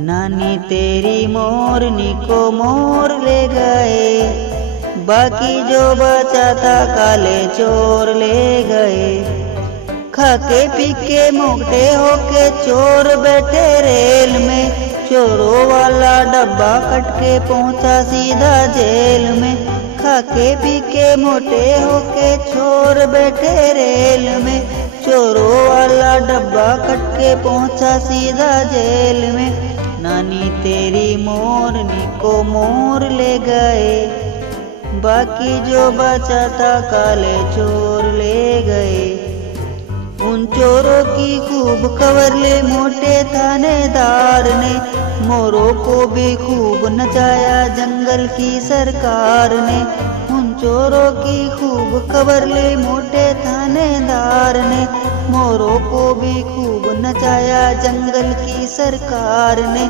नानी तेरी मोरनी को मोर ले गए, बाकी जो बचा था काले चोर ले गए। खाके पी के मोटे होके चोर बैठे रेल में, चोरों वाला डब्बा कट के पहुंचा सीधा जेल में। खाके पी के मोटे होके चोर बैठे रेल में, चोरों वाला डब्बा कट के पहुंचा सीधा जेल में। नानी तेरी मोरनी को मोर ले गए, बाकी जो बचा था काले चोर ले गए। उन चोरों की खूब खबर ले मोटे थानेदार ने, मोरों को भी खूब नचाया जंगल की सरकार ने। उन चोरों की खूब खबर ले मोटे थानेदार ने, मोरों को भी खूब नचाया जंगल की सरकार ने।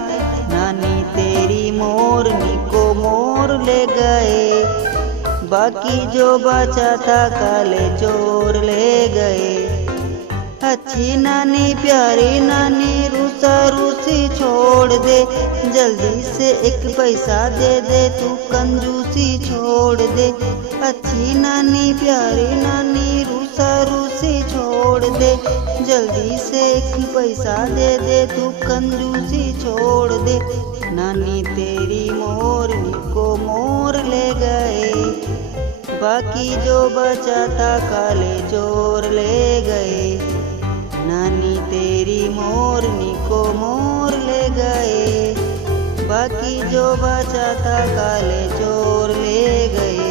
नानी तेरी मोरनी को मोर ले गए, बाकी जो बचा था काले चोर ले गए। अच्छी नानी प्यारी नानी रूसा रूसी छोड़ दे, जल्दी से एक पैसा दे दे तू कंजूसी छोड़ दे। अच्छी नानी प्यारी नानी रूसा रूसी छोड़ दे, जल्दी से एक पैसा दे दे तू कंजूसी छोड़ दे। नानी तेरी मोरनी को मोर ले गए, बाकी जो बचा था काले चोर ले गए। नानी तेरी मोरनी को मोर ले गए, बाकी जो बचा था काले चोर